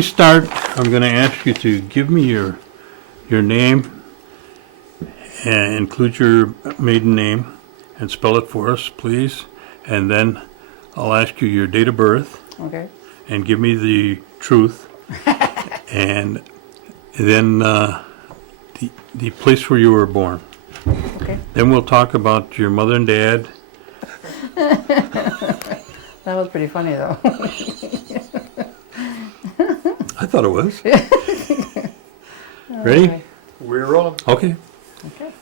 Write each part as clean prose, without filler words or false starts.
Start, I'm going to ask you to give me your name and include your maiden name and spell it for us, please. And then I'll ask you your date of birth. Okay. And give me the truth. And then the place where you were born. Okay. Then we'll talk about your mother and dad. That was pretty funny, though. I thought it was. Ready? Right. We're rolling. Okay. Okay.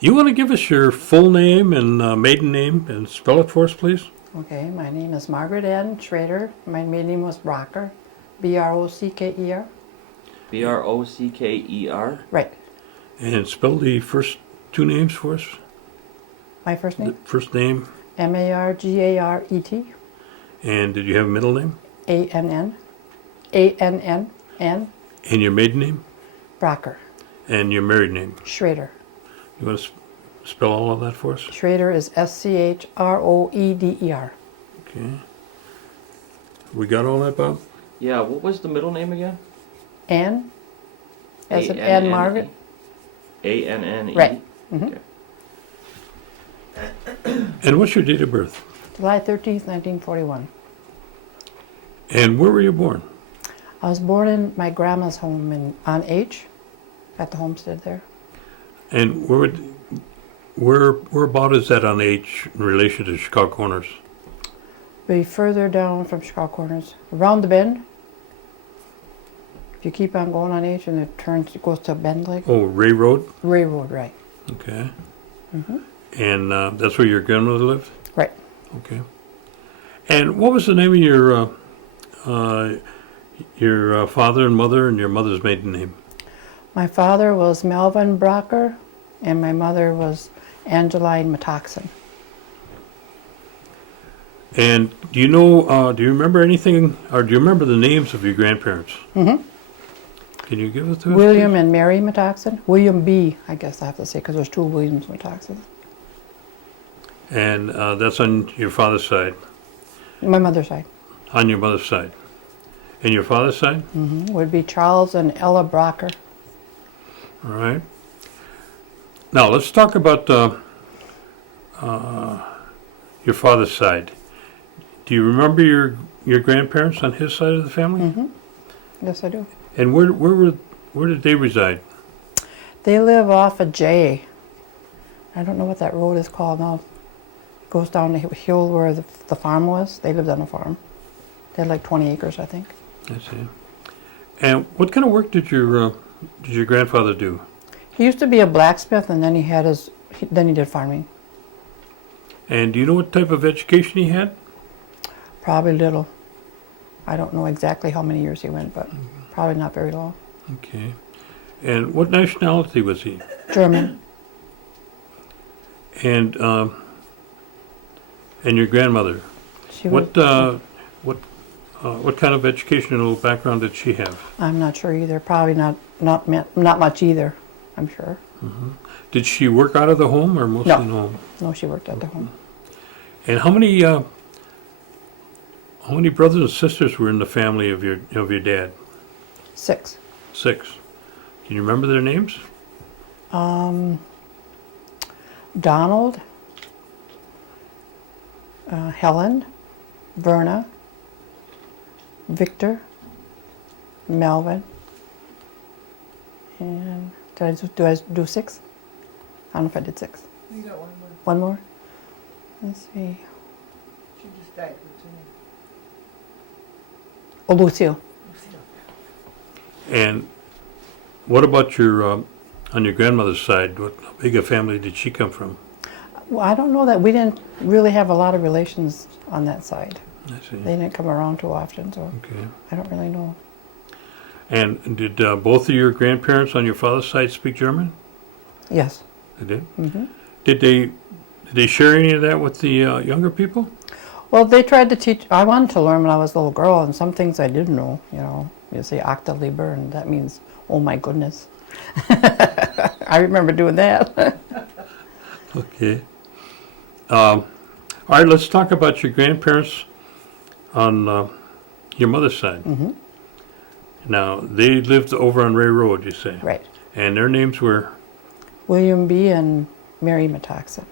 You want to give us your full name and maiden name and spell it for us, please? Okay. My name is Margaret Ann Schroeder. My maiden name was Brocker. Brocker. Brocker. Right. And spell the first two names for us. My first The name? first name. Margaret. And did you have a middle name? Ann. Ann. And your maiden name? Brocker. And your married name? Schroeder. You want to spell all of that for us? Schroeder is Schroeder. Okay. We got all that, Bob? Yeah, what was the middle name again? Ann. As in Ann A-N-N-E. Margaret. A-N-N-E? Right. Okay. And what's your date of birth? July 13th, 1941. And where were you born? I was born in my grandma's home on H, at the homestead there. And where about is that on H in relation to Chicago Corners? Be further down from Chicago Corners, around the bend. If you keep on going on H and it turns, it goes to Bend Lake. Oh, Ray Road? Ray Road, right. Okay. And that's where your grandmother lived? Right. Okay. And what was the name of your father and mother and your mother's maiden name? My father was Melvin Brocker, and my mother was Angeline Metoxen. And do you know, do you remember anything, or do you remember the names of your grandparents? Mm-hmm. Can you give it to us? William please? and Mary Metoxen. William B., I guess I have to say, because there's two Williams Metoxen. And that's on your father's side, My mother's side. on your mother's side. And your father's side? Would be Charles and Ella Brocker. All right. Now, let's talk about your father's side. Do you remember your grandparents on his side of the family? Yes, I do. And where did they reside? They live off of J. I don't know what that road is called now. It goes down the hill where the farm was. They lived on a farm. They had like 20 acres, I think. I see. And what kind of work did your grandfather do? He used to be a blacksmith, and then he did farming. And do you know what type of education he had? Probably little. I don't know exactly how many years he went, but probably not very long. Okay. And what nationality was he? German. And your grandmother? She was, What kind of educational background did she have? I'm not sure either. Probably not much either, I'm sure. Did she work out of the home or mostly No. in home? No, she worked at the home. And how many brothers and sisters were in the family of your dad? 6. 6. Can you remember their names? Donald, Helen, Verna, Victor, Melvin, and do I do 6? I don't know if I did 6. You got one more. One more? Let's see. She just died. What's her name? Oh, Lucille. Lucille. And what about on your grandmother's side? How big a family did she come from? Well, I don't know that we didn't really have a lot of relations on that side. I see. They didn't come around too often, so Okay. I don't really know. And did both of your grandparents on your father's side speak German? Yes. They did. Mm-hmm. Did they share any of that with the younger people? Well, they tried to teach. I wanted to learn when I was a little girl, and some things I didn't know. You know, you say "Akta Liber," and that means "Oh my goodness." I remember doing that. Okay. All right, let's talk about your grandparents on Your mother's side. Mm-hmm. Now, they lived over on Ray Road, you say? Right. And their names were? William B. and Mary Metaxen.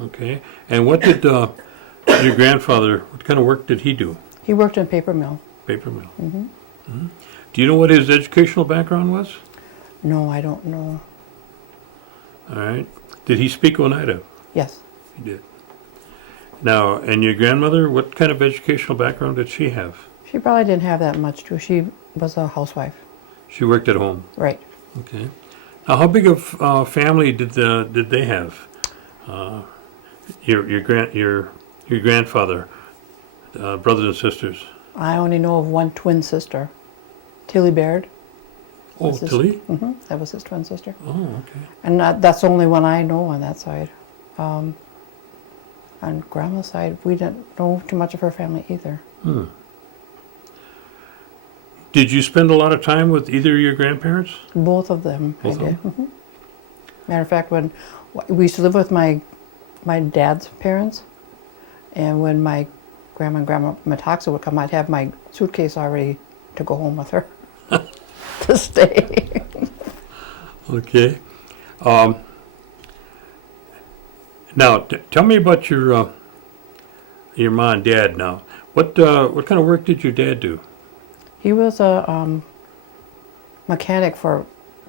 Okay. And what did your grandfather, what kind of work did he do? He worked in paper mill. Paper mill. Mm-hmm. Do you know what his educational background was? No, I don't know. All right. Did he speak Oneida? Yes. He did. Now, and your grandmother, what kind of educational background did she have? She probably didn't have that much too. She was a housewife. She worked at home. Right. Okay. Now, how big of family did they have? Your grandfather, brothers and sisters. I only know of one twin sister, Tilly Baird. Oh, Tilly? Mm-hmm. That was his twin sister. Oh, okay. And that's the only one I know on that side. On Grandma's side, we didn't know too much of her family either. Hmm. Did you spend a lot of time with either of your grandparents? Both of them, Both I of did. Mm-hmm. Matter of fact, when we used to live with my dad's parents, and when my grandma and Grandma Metaxa would come, I'd have my suitcase already to go home with her to stay. Okay. Now, tell me about your mom and dad. Now, what kind of work did your dad do? He was a mechanic for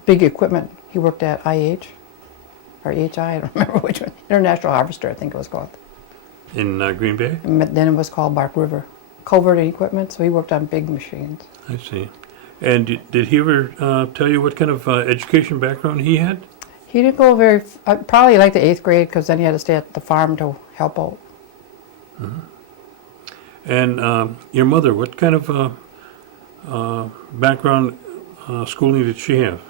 big equipment. He worked at IH or HI, I don't remember which one. International Harvester, I think it was called. In Green Bay? And then it was called Bark River. Culverting equipment, so he worked on big machines. I see. And did he ever tell you what kind of education background he had? He didn't go very, probably like the 8th grade, because then he had to stay at the farm to help out. Mm-hmm. And your mother, what kind of background schooling did she have?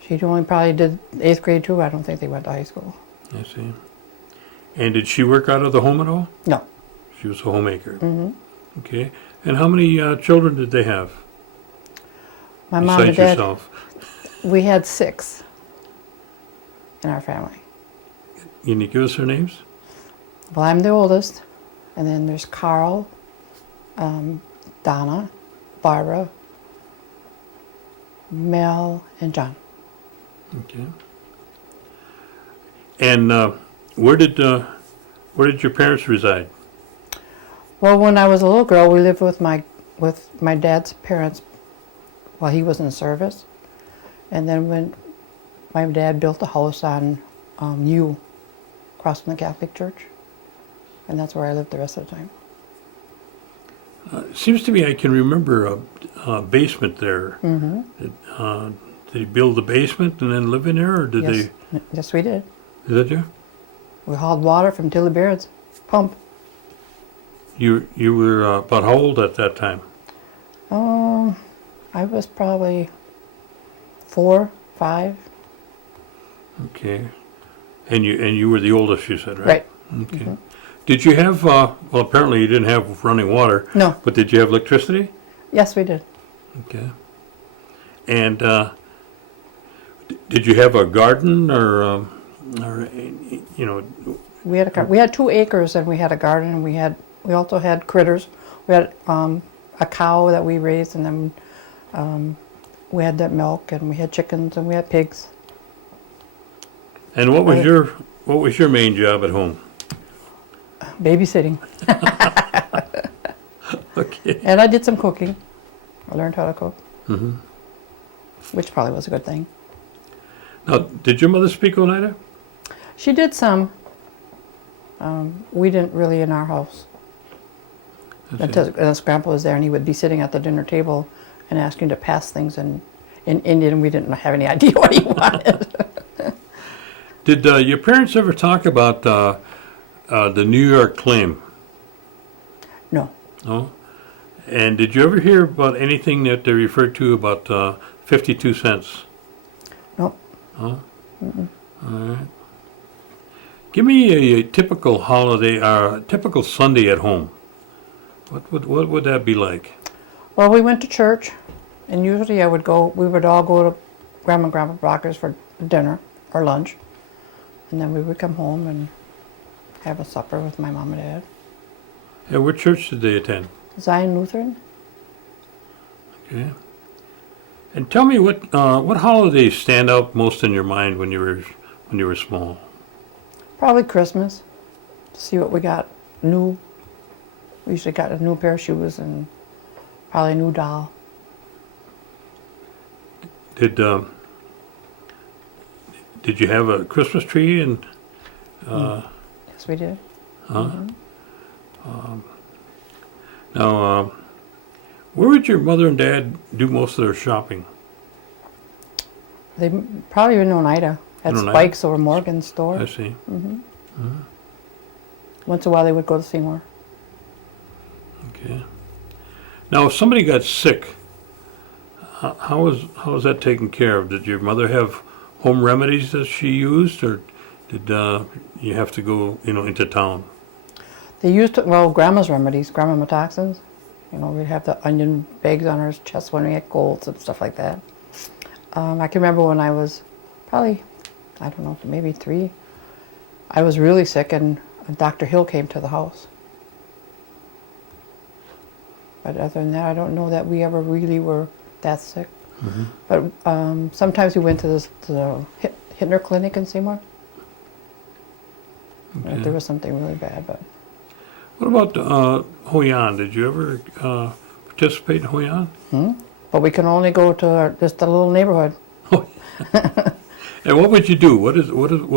She only probably did 8th grade too. I don't think they went to high school. I see. And did she work out of the home at all? No. She was a homemaker. Mm-hmm. Okay. And how many children did they have? My mom and Besides dad, yourself. we had 6 in our family. Can you give us their names? Well, I'm the oldest, and then there's Carl, Donna, Barbara, Mel, and John. Okay. And where did your parents reside? Well, when I was a little girl, we lived with my dad's parents while he was in service, and then when my dad built a house on U, across from the Catholic Church, and that's where I lived the rest of the time. It seems to me I can remember a basement there. Mm-hmm. Did he build the basement and then live in there, or did Yes. Yes, we did. they? Did you? We hauled water from Tilly Baird's pump. You were about how old at that time? I was probably 4, 5. Okay. And you were the oldest, you said, right? Right. Okay. Mm-hmm. Did you have, well, apparently you didn't have running water, No. but did you have electricity? Yes, we did. Okay. And did you have a garden or you know, We had 2 acres, and we had a garden, and we also had critters. We had a cow that we raised, and then we had that milk, and we had chickens, and we had pigs. and what was your main job at home? Babysitting. Okay. And I did some cooking. I learned how to cook, Mm-hmm. which probably was a good thing. Now, did your mother speak Oneida? She did some. We didn't really in our house. Unless Grandpa was there, and he would be sitting at the dinner table and asking to pass things in Indian. We didn't have any idea what he wanted. Did your parents ever talk about the New York claim? No. No? And did you ever hear about anything that they referred to about 52 cents? Nope. No? All right. Give me a typical holiday, a typical Sunday at home. What would that be like? Well, we went to church, and usually we would all go to Grandma and Grandpa Brocker's for dinner or lunch, and then we would come home and have a supper with my mom and dad. And what church did they attend? Zion Lutheran. Okay. And tell me what holidays stand out most in your mind when you were small? Probably Christmas. See what we got new. We usually got a new pair of shoes and probably a new doll. Did you have a Christmas tree and Yes, we did. now where would your mother and dad do most of their shopping? They probably in Oneida at In Oneida? Spike's or Morgan's store. I see. Once in a while they would go to Seymour. Okay. Now, if somebody got sick, how was that taken care of? Did your mother have home remedies that she used, or did you have to go, into town? They used to, well, grandma's remedies, grandma toxins. We'd have the onion bags on her chest when we had colds and stuff like that. I can remember when I was probably, I don't know, maybe 3, I was really sick and Dr. Hill came to the house. But other than that, I don't know that we ever really were that sick. But sometimes we went to the Hittner Clinic in Seymour. Okay. If there was something really bad, but What about Hoyan? Did you ever participate in Hoyan? but we can only go to just a little neighborhood. And what would you do? What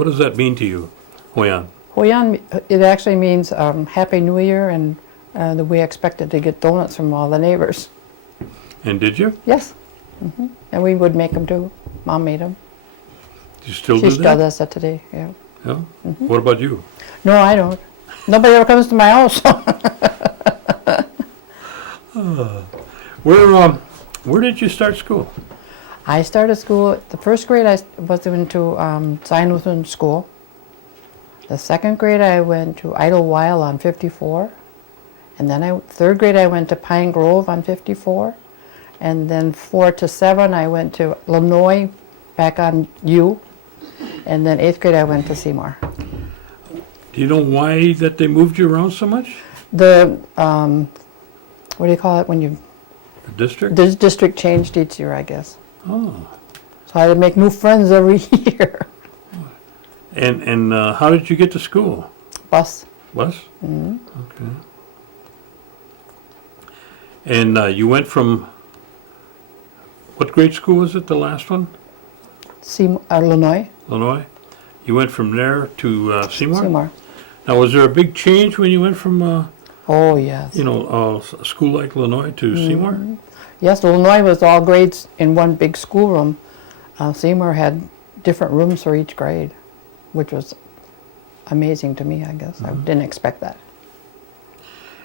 does that mean to you, Hoyan? Hoyan, it actually means Happy New Year, and that we expected to get donuts from all the neighbors. And did you? Yes. And we would make them too. Mom made them. Do you still She do still that? does that today, yeah. Yeah. What about you? No, I don't. Nobody ever comes to my house. Where did you start school? I started school, the first grade I was into Zion Lutheran School. The second grade I went to Idlewild on 54. And then third grade I went to Pine Grove on 54. And then 4 to 7 I went to Illinois back on U. And then 8th grade I went to Seymour. Do you know why that they moved you around so much? The, what do you call it when you, The district? the district changed each year, I guess. Oh. So I had to make new friends every year. And how did you get to school? Bus. Bus? Okay. And you went from, what grade school was it, the last one? Seymour, Illinois. Illinois? You went from there to Seymour? Seymour. Now, was there a big change when you went from, Oh, yes. a school like Illinois to Seymour? Yes, Illinois was all grades in one big schoolroom. Seymour had different rooms for each grade, which was amazing to me, I guess. I didn't expect that.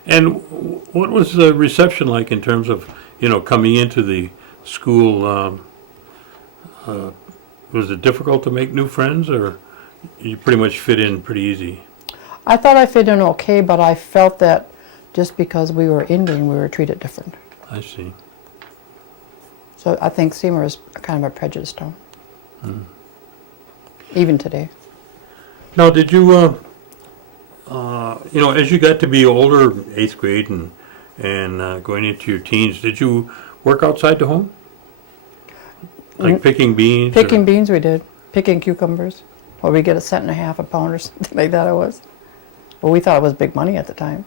And what was the reception like in terms of, coming into the school? Was it difficult to make new friends, or you pretty much fit in pretty easy? I thought I fit in okay, but I felt that just because we were Indian, we were treated different. I see. So I think Seymour is kind of a prejudice town, even today. Now, did you, as you got to be older, 8th grade and going into your teens, did you work outside the home? Like picking beans? Picking beans we did, picking cucumbers, or we get $1.50 a pound or something like that it was. But we thought it was big money at the time.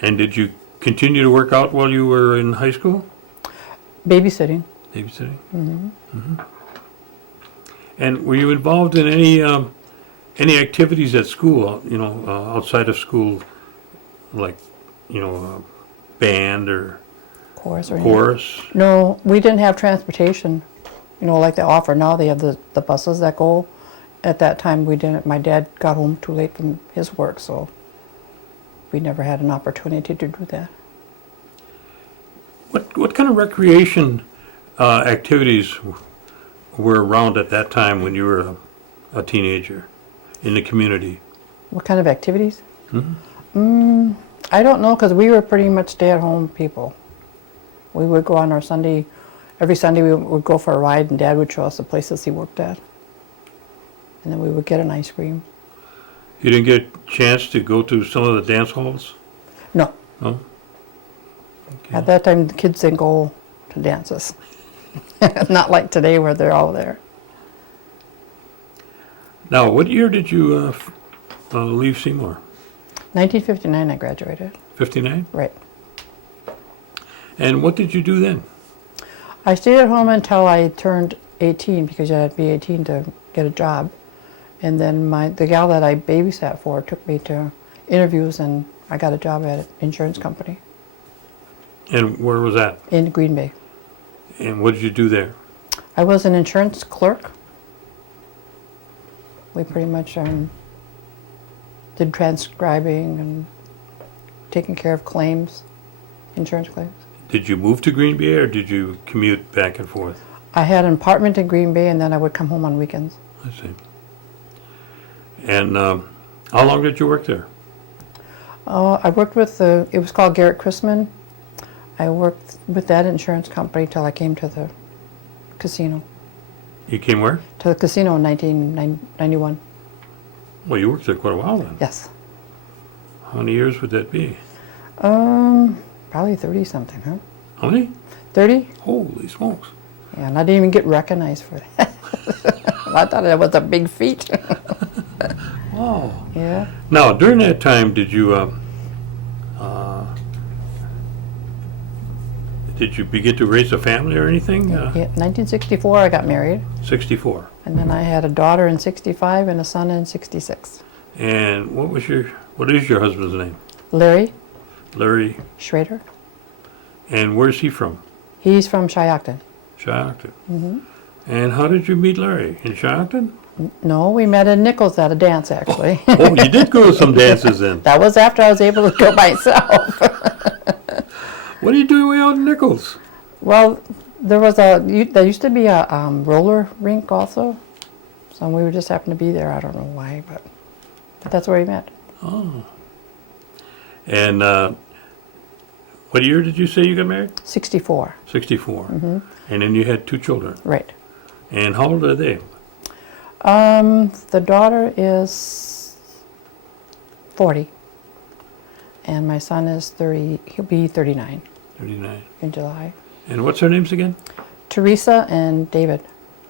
And did you continue to work out while you were in high school? Babysitting. Babysitting? And were you involved in any activities at school, outside of school, like, band or Chorus or anything. chorus? No, we didn't have transportation, like they offer now. They have the buses that go. At that time, we didn't. My dad got home too late from his work, so we never had an opportunity to do that. What kind of recreation activities were around at that time when you were a teenager in the community? What kind of activities? I don't know, because we were pretty much stay-at-home people. We would go on our Sunday, every Sunday we would go for a ride, and Dad would show us the places he worked at. And then we would get an ice cream. You didn't get a chance to go to some of the dance halls? No, No? At that time, the kids didn't go to dances. Not like today where they're all there. Now, what year did you leave Seymour? 1959, I graduated. 59? Right. And what did you do then? I stayed at home until I turned 18 because you had to be 18 to get a job. And then the gal that I babysat for took me to interviews and I got a job at an insurance company And where was that? in Green Bay. And what did you do there? I was an insurance clerk. We pretty much did transcribing and taking care of claims, insurance claims. Did you move to Green Bay or did you commute back and forth? I had an apartment in Green Bay and then I would come home on weekends. I see. And how long did you work there? I worked with it was called Garrett Chrisman. I worked with that insurance company till I came to the casino. You came where? To the casino in 1991. Well, you worked there quite a while then. Yes. How many years would that be? Probably 30 something, huh? How many? 30? Holy smokes. Yeah, and I didn't even get recognized for that. I thought that was a big feat. Wow. Yeah. Now, during that time, did you begin to raise a family or anything? Yeah, 1964 I got married, 64. and then I had a daughter in 65 and a son in 66. And what is your husband's name? Larry Larry. Schroeder. And where's he from? He's from Shiocton. Shiocton. Mm-hmm. And how did you meet Larry? In Shiocton? No, we met in Nichols at a dance, actually. Oh, you did go to some dances then. That was after I was able to go myself. What are you doing way out in Nichols? Well, there used to be a roller rink also. So we just happened to be there. I don't know why, but that's where we met. Oh. And what year did you say you got married? 64. 64. Mm-hmm. And then you had 2 children. Right. And how old are they? The daughter is 40. And my son is 30. He'll be 39 39. in July. And what's their names again? Teresa and David.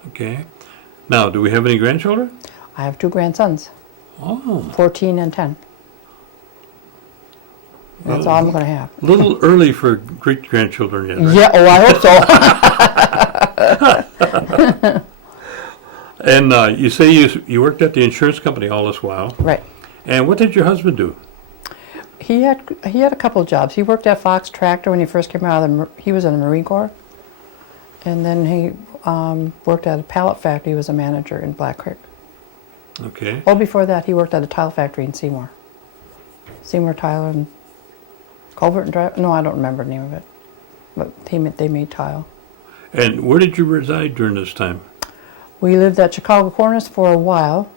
Okay. Now, do we have any grandchildren? I have 2 grandsons, Oh. 14 and 10. That's all I'm going to have. A little early for great-grandchildren yet, right? Yeah, oh, I hope so. And you say you worked at the insurance company all this while. Right. And what did your husband do? He had a couple of jobs. He worked at Fox Tractor when he first came out of he was in the Marine Corps. And then he worked at a pallet factory. He was a manager in Black Creek. Okay. Oh, before that, he worked at a tile factory in Seymour. Seymour Tile and Culvert and Drive. No, I don't remember the name of it. But they made tile. And where did you reside during this time? We lived at Chicago Corners for a while.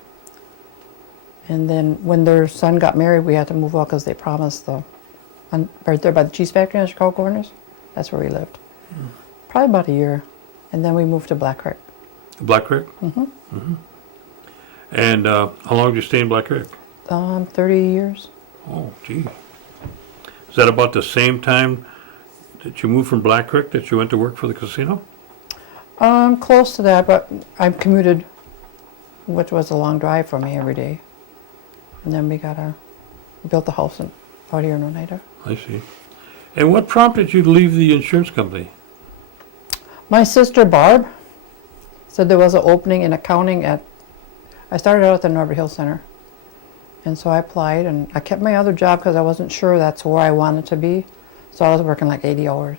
And then when their son got married, we had to move out because they promised right there by the cheese factory on Chicago Corners. That's where we lived. Probably about a year. And then we moved to Black Creek. Black Creek? Mm-hmm. Mm-hmm. And how long did you stay in Black Creek? 30 years. Oh, gee. Is that about the same time that you moved from Black Creek that you went to work for the casino? Close to that, but I commuted, which was a long drive for me every day. And then we built the house out here in Oneida. I see. And what prompted you to leave the insurance company? My sister Barb said there was an opening in accounting I started out at the Norbert Hill Center. And so I applied, and I kept my other job because I wasn't sure that's where I wanted to be. So I was working like 80 hours.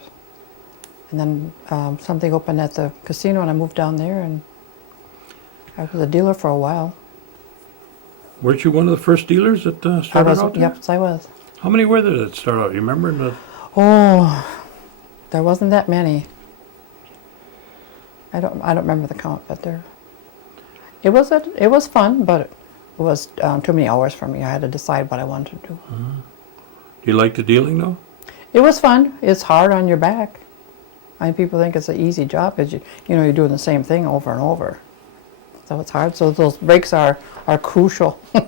And then something opened at the casino, and I moved down there, and I was a dealer for a while. Weren't you one of the first dealers that started out there? Yes, I was. How many were there that started out? You remember? Oh, there wasn't that many. I don't remember the count, but it was fun, but it was too many hours for me. I had to decide what I wanted to do. Do you like the dealing though? It was fun. It's hard on your back. I mean, people think it's an easy job because you're doing the same thing over and over. So it's hard. So those breaks are crucial. How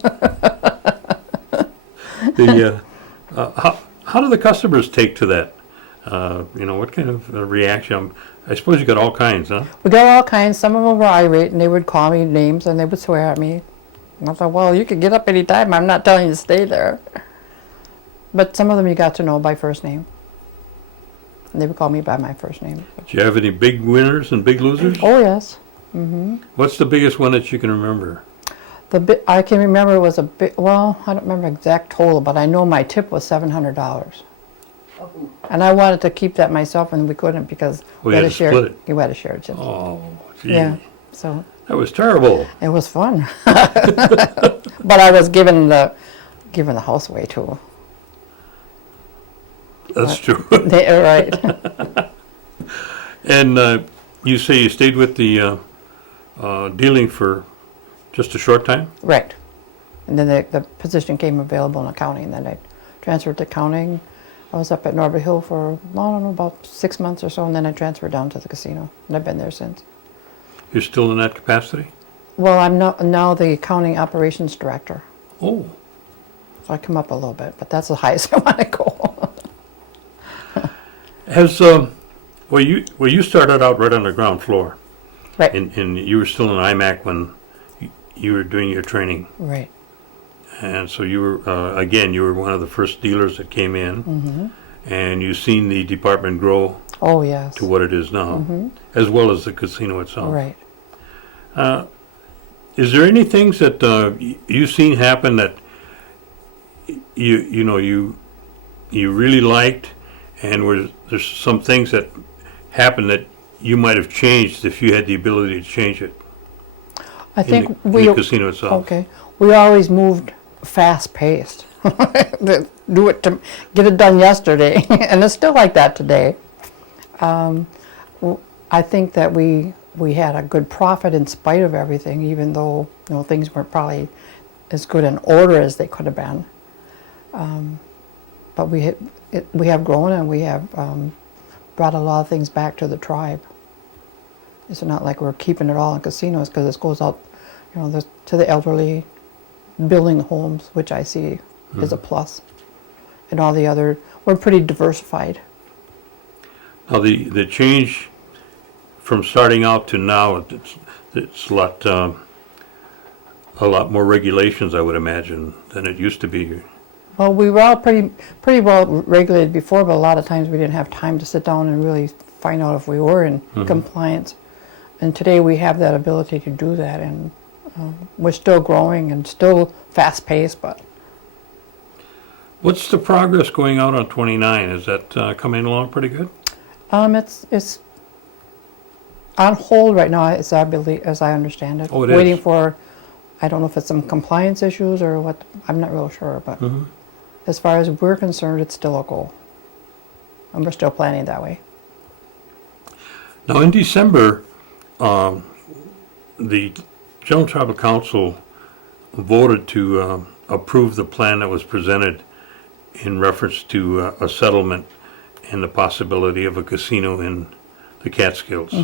do the customers take to that? What kind of reaction? I suppose you got all kinds, huh? We got all kinds. Some of them were irate, and they would call me names, and they would swear at me. And I thought, well, you could get up any time. I'm not telling you to stay there. But some of them you got to know by first name. And they would call me by my first name. Do you have any big winners and big losers? Oh, yes. What's the biggest one that you can remember? I can remember it was a bit, well, I don't remember exact total, but I know my tip was $700. Oh, And I wanted to keep that myself, and we couldn't because We had to split it. You had to share it. Oh, gee. Yeah, so That was terrible. it was fun. But I was giving the house away too. That's true. Right. And you say you stayed with the dealing for just a short time? Right. And then the position came available in accounting, and then I transferred to accounting. I was up at Norbert Hill for, I don't know, about 6 months or so, and then I transferred down to the casino, and I've been there since. You're still in that capacity? Well, I'm now the accounting operations director, Oh, so I come up a little bit, but that's the highest I want to go. has you started out right on the ground floor, Right. and you were still in IMAC when you were doing your training, Right. and so you were again you were one of the first dealers that came in, and you've seen the department grow Oh, yes. to what it is now, as well as the casino itself. Right. Is there any things that you've seen happen that you really liked, and there's some things that happened that you might have changed if you had the ability to change it I think in the casino itself? Okay. We always moved fast-paced. Do it to get it done yesterday, and it's still like that today. I think that we had a good profit in spite of everything, even though things weren't probably as good in order as they could have been. But we have grown, and we have brought a lot of things back to the tribe. It's not like we're keeping it all in casinos, because it goes out, to the elderly, building homes, which I see is a plus, and all the other. We're pretty diversified. Now the change from starting out to now, it's a lot more regulations, I would imagine, than it used to be. Well, we were all pretty well regulated before, but a lot of times we didn't have time to sit down and really find out if we were in compliance. And today we have that ability to do that, and we're still growing and still fast-paced. But What's the progress going out on 29? Is that coming along pretty good? it's on hold right now, as I understand it. Oh, it Waiting is? for, I don't know if it's some compliance issues or what. I'm not real sure, but as far as we're concerned, it's still a goal, and we're still planning that way. Now, in December, the General Tribal Council voted to approve the plan that was presented in reference to a settlement and the possibility of a casino in the Catskills.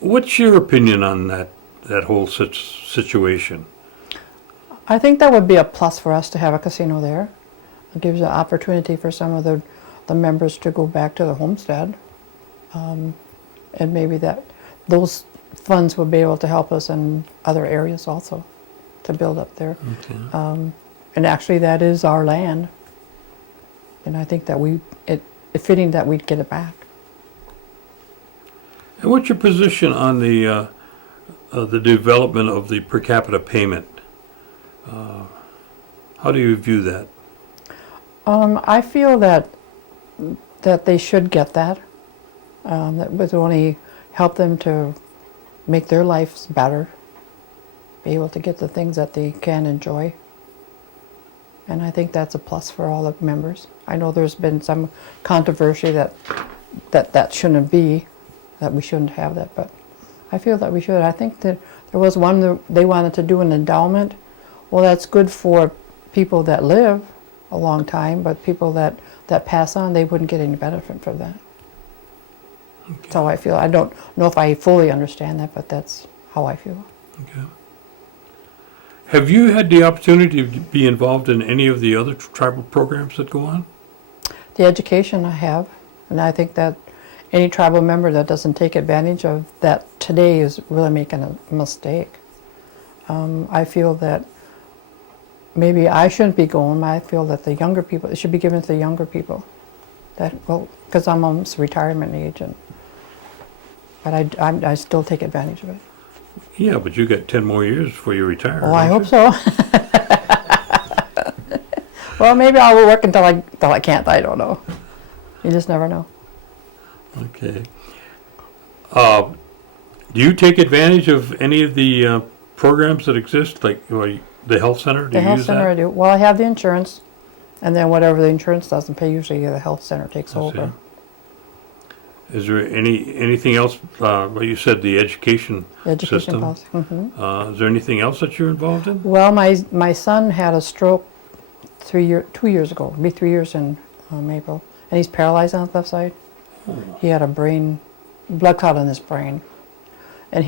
What's your opinion on that whole situation? I think that would be a plus for us to have a casino there. It gives an opportunity for some of the members to go back to the homestead. And maybe those funds would be able to help us in other areas also to build up there. Okay. And actually that is our land. And I think that it's fitting that we'd get it back. And what's your position on the development of the per capita payment? How do you view that? I feel that they should get that. That would only help them to make their lives better, be able to get the things that they can enjoy. And I think that's a plus for all the members. I know there's been some controversy that shouldn't be, that we shouldn't have that, but I feel that we should. I think that there was one that they wanted to do an endowment. Well, that's good for people that live a long time, but people that pass on, they wouldn't get any benefit from that. Okay. That's how I feel. I don't know if I fully understand that, but that's how I feel. Okay. Have you had the opportunity to be involved in any of the other tribal programs that go on? The education I have, and I think that any tribal member that doesn't take advantage of that today is really making a mistake. I feel that maybe I shouldn't be going. I feel that the younger people, it should be given to the younger people. That, well, because I'm almost retirement age, but I still take advantage of it. Yeah, but you got 10 more years before you retire. Oh, I don't hope so. Well, maybe I'll work until I can't. I don't know. You just never know. you? Okay. Do you take advantage of any of the programs that exist, like the health center? Do The you health use center, I that? do. Well, I have the insurance, and then whatever the insurance doesn't pay, usually the health center takes I see. over. Is there anything else? Well, you said the education The education system. policy. Is there anything else that you're involved in? Well, my son had a stroke 2 years ago. It'll be 3 years in April, and he's paralyzed on his left side. He had a blood clot in his brain, and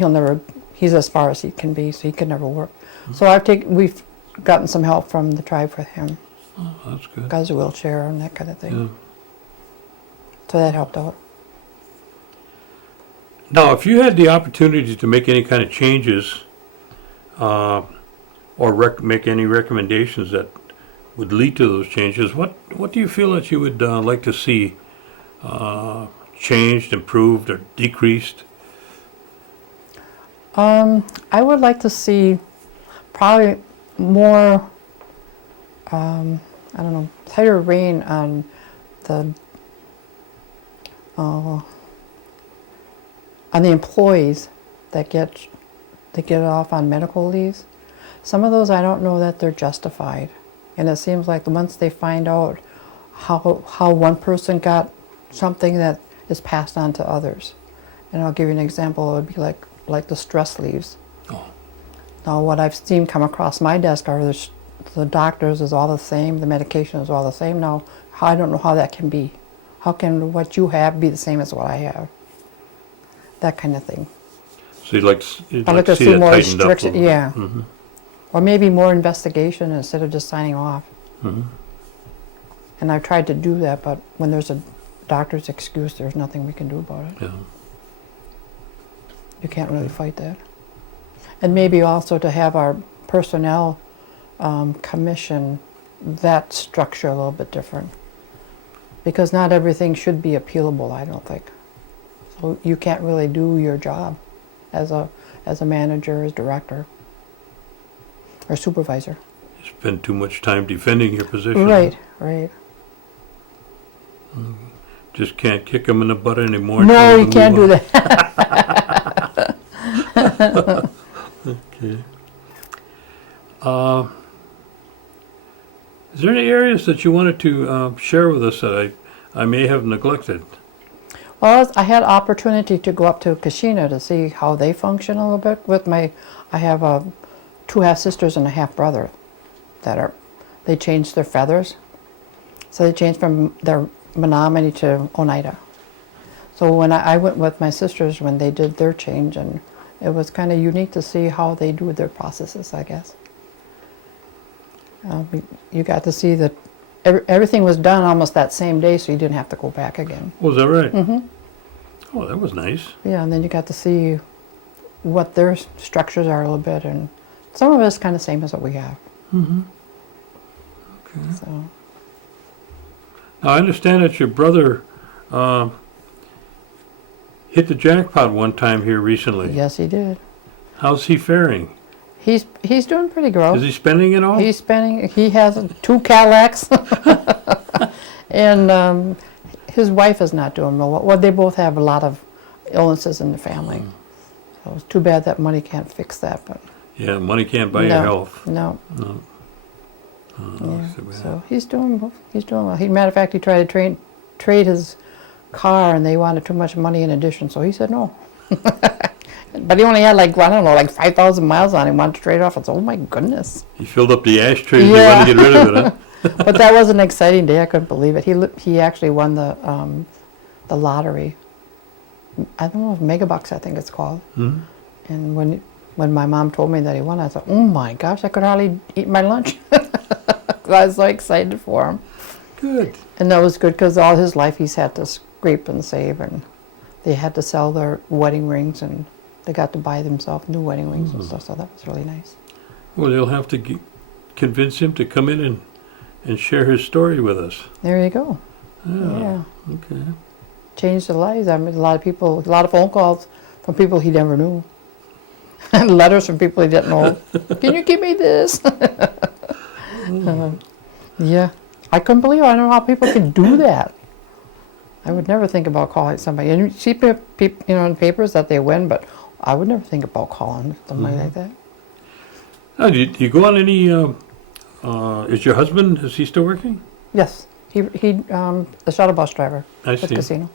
he's as far as he can be, so he could never work. So we've gotten some help from the tribe for him. Oh, that's good. Got his wheelchair and that kind of thing. Yeah. So that helped out. Now, if you had the opportunity to make any kind of changes, or make any recommendations that would lead to those changes, what do you feel that you would like to see changed, improved, or decreased? I would like to see probably more, tighter rein on the employees that get off on medical leaves. Some of those I don't know that they're justified, and it seems like once they find out how one person got something, that is passed on to others. And I'll give you an example. It would be like the stress leaves. Oh. Now, what I've seen come across my desk are the doctors is all the same, the medication is all the same. Now, I don't know how that can be. How can what you have be the same as what I have? That kind of thing. So you'd like I'd like to see see that more tightened up a restriction, little bit. yeah. Mhm. Or maybe more investigation instead of just signing off. Mhm. And I've tried to do that, but when there's a doctor's excuse, there's nothing we can do about it. Yeah. You can't really fight that. And maybe also to have our personnel commission that structure a little bit different. Because not everything should be appealable, I don't think. So you can't really do your job as a manager, as director, or supervisor. You spend too much time defending your position. Right. Just can't kick them in the butt anymore. and No, tell 'em you to can't move do on. that. Okay. Is there any areas that you wanted to share with us that I may have neglected? Well, I had opportunity to go up to Kashina to see how they function a little bit with I have 2 half sisters and a half brother they changed their feathers. So they changed from their Menominee to Oneida. So when I went with my sisters when they did their change, and it was kind of unique to see how they do their processes, I guess. You got to see that everything was done almost that same day, so you didn't have to go back again. Was that right? Mm-hmm. Oh, that was nice. Yeah, and then you got to see what their structures are a little bit, and some of it's kind of same as what we have. Mm-hmm. Okay. So Now, I understand that your brother hit the jackpot one time here recently. yes, he did. How's he faring? He's doing pretty good. Is he spending it all? He has 2 Cadillacs, and his wife is not doing well. They both have a lot of illnesses in the family. So it's too bad that money can't fix that. But Yeah, money can't buy your no, health. No. No. Oh, Yeah. that's too bad. So he's doing well. Matter of fact, he tried to trade his car, and they wanted too much money in addition. So he said no. But he only had 5,000 miles on him. Wanted to trade off. I said, oh my goodness. He filled up the ashtrays and Yeah. he wanted to get rid of it, huh? But that was an exciting day. I couldn't believe it. He actually won the lottery. I don't know if Megabucks, I think it's called. Mhm. And when my mom told me that he won, I thought, oh my gosh, I could hardly eat my lunch. I was so excited for him. Good. And that was good because all his life he's had to scrape and save, and they had to sell their wedding rings, and they got to buy themselves new wedding rings and stuff. So that was really nice. Well, you'll have to convince him to come in and share his story with us. There you go. Yeah. Yeah, Okay. changed their lives. I mean, a lot of people, a lot of phone calls from people he never knew, and letters from people he didn't know. Can you give me this? Yeah, I couldn't believe it. I don't know how people can do that. I would never think about calling somebody. And you see people, in papers that they win, but I would never think about calling somebody like that. Now, do you go on any? Is your husband? Is he still working? Yes, he a shuttle bus driver I at the see. casino.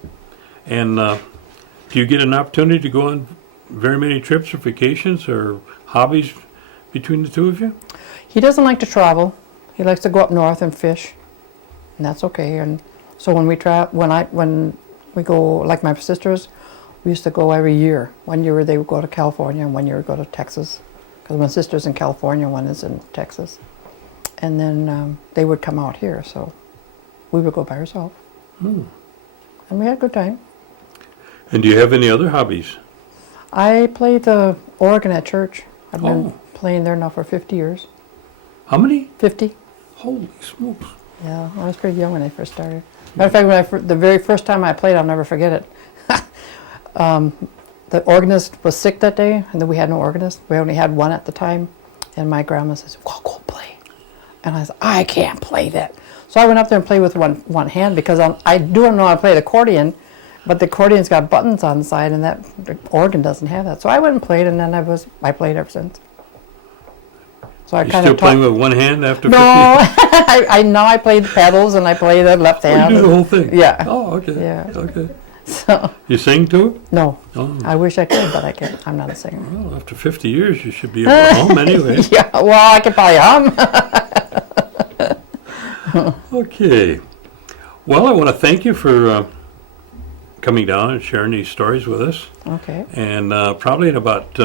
And do you get an opportunity to go on very many trips or vacations or hobbies between the two of you? He doesn't like to travel. He likes to go up north and fish, and that's okay. And so when we when we go, like my sisters, we used to go every year. 1 year they would go to California, and 1 year would go to Texas. Because my sister's in California, one is in Texas. And then they would come out here, so we would go by ourselves. And we had a good time. And do you have any other hobbies? I play the organ at church. I've been Oh. playing there now for 50 years. How many? 50. Holy smokes. Yeah, I was pretty young when I first started. Matter of fact, the very first time I played, I'll never forget it. The organist was sick that day, and then we had no organist. We only had one at the time. And my grandma says, go play. And I said, I can't play that. So I went up there and played with one hand because I do know how to play the accordion, but the accordion's got buttons on the side, and the organ doesn't have that. So I went and played, and then I played ever since. So I You kind still of playing with one hand after 50? No, I played the pedals and I play the left Oh, hand. you do the whole thing? Yeah. Oh, okay. Yeah. Okay. So You sing too? no, Oh. I wish I could, but I can't. I'm not a singer. Well, after 50 years, you should be able to hum anyway. Yeah, well, I could probably hum. Okay. Well, I want to thank you for coming down and sharing these stories with us. Okay. And probably in about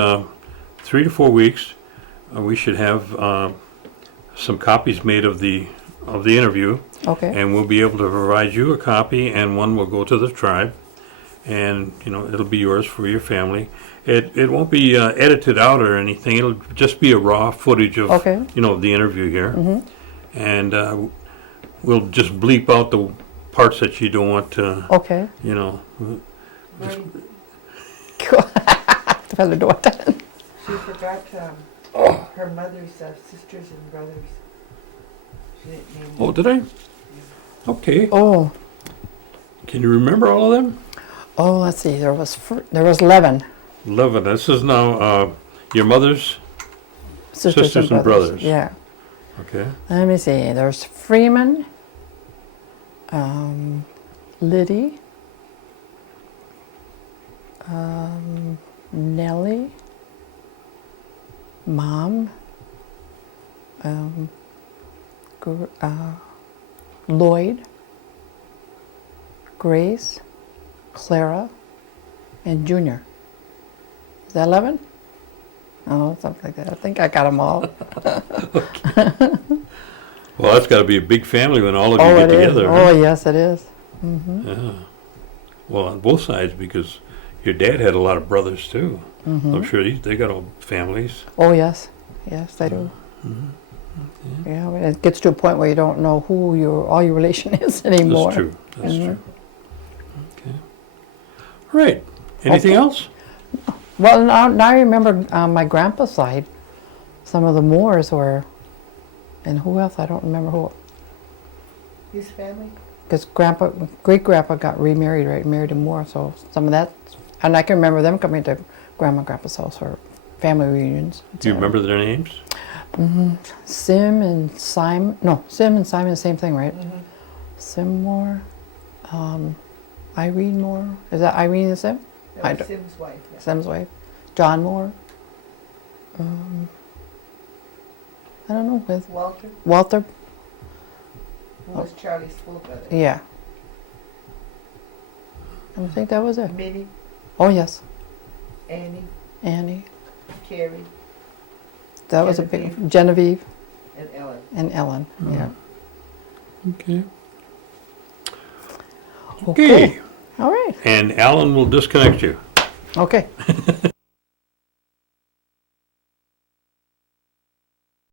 3 to 4 weeks, we should have some copies made of the interview, Okay. and we'll be able to provide you a copy, and one will go to the tribe, and it'll be yours for your family. It won't be edited out or anything. It'll just be a raw footage of Okay. the interview here, and we'll just bleep out the parts that you don't want to. Okay. Just, Cool. Depends on what. She forgot her mother's sisters and brothers. She didn't name them. oh, did I? Okay. Oh, Can you remember all of them? let's see. There was 11 11. This is now your mother's. sisters and brothers. Yeah. Okay. Let me see. There's Freeman, Liddy, Nellie, Mom, Lloyd, Grace, Clara, and Junior. Is that 11? Oh, something like that. I think I got them all. Well, that's got to be a big family when all of you Oh, get it is. together. Oh, huh? yes, it is. Yeah. Well, on both sides, because your dad had a lot of brothers too. I'm sure they got all families. Oh, yes. Yes, they do. Yeah, when it gets to a point where you don't know who all your relation is anymore. That's true. That's true. Okay. All right. Anything Okay. else? Well, now I remember my grandpa's side, some of the Moors were, and who else? I don't remember who. His family? Because great-grandpa got remarried, right? Married a Moor, so some of that, and I can remember them coming to Grandma and Grandpa's house for family reunions. Do you remember their names? Sim and Simon, no, Sim and Simon, the same thing, right? Sim Moore, Irene Moore. Is that Irene and Sim? I That was don't- Sim's wife. Yeah. Sim's wife. John Moore. I don't know, with Walter, Walter. who was Charlie's full brother. Yeah. I think that was it. Minnie, Oh, yes. Annie, Annie. Carrie, That was a big Genevieve and Ellen. and Ellen. Yeah. Okay. Okay. All right. And Alan will disconnect you. Okay.